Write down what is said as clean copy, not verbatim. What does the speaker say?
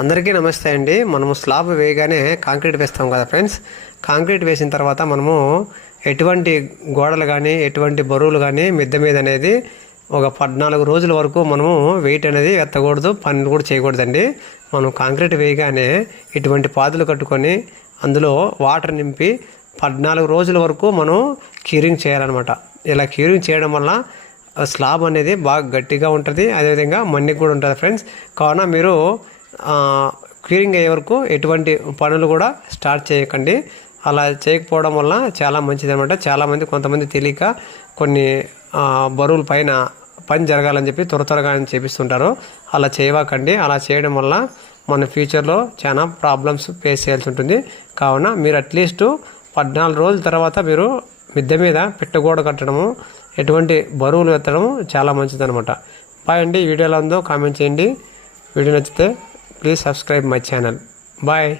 అందరికీ నమస్తే అండి. మనము స్లాబ్ వేయగానే కాంక్రీట్ వేస్తాం కదా ఫ్రెండ్స్. కాంక్రీట్ వేసిన తర్వాత మనము ఎటువంటి గోడలు కానీ ఎటువంటి బరువులు కానీ మిద్దె మీద అనేది ఒక 14 రోజుల వరకు మనము వెయిట్ అనేది ఎత్తకూడదు, పని కూడా చేయకూడదండి. మనం కాంక్రీట్ వేయగానే ఇటువంటి పాదులు కట్టుకొని అందులో వాటర్ నింపి 14 రోజుల వరకు మనం క్యూరింగ్ చేయాలన్నమాట. ఇలా క్యూరింగ్ చేయడం వల్ల స్లాబ్ అనేది బాగా గట్టిగా ఉంటుంది, అదేవిధంగా మన్నిక కూడా ఉంటుంది ఫ్రెండ్స్. కావున మీరు క్యూరింగ్ అయ్యే వరకు ఎటువంటి పనులు కూడా స్టార్ట్ చేయకండి. అలా చేయకపోవడం వల్ల చాలా మంచిది అనమాట. చాలామంది కొంతమంది తెలియక కొన్ని బరువుల పైన పని జరగాలని చెప్పి త్వరగా చేపిస్తుంటారు. అలా చేయకండి. అలా చేయడం వల్ల మన ఫ్యూచర్లో చాలా ప్రాబ్లమ్స్ ఫేస్ చేయాల్సి ఉంటుంది. కావున మీరు అట్లీస్ట్ 14 రోజుల తర్వాత మీరు మిద్దె మీద పెట్టగోడ కట్టడము, ఎటువంటి బరువులు ఎత్తడము చాలా మంచిది అనమాట. బాయ్ అండి. వీడియోలో ఉందో కామెంట్ చేయండి. వీడియో నచ్చితే please subscribe my channel. Bye.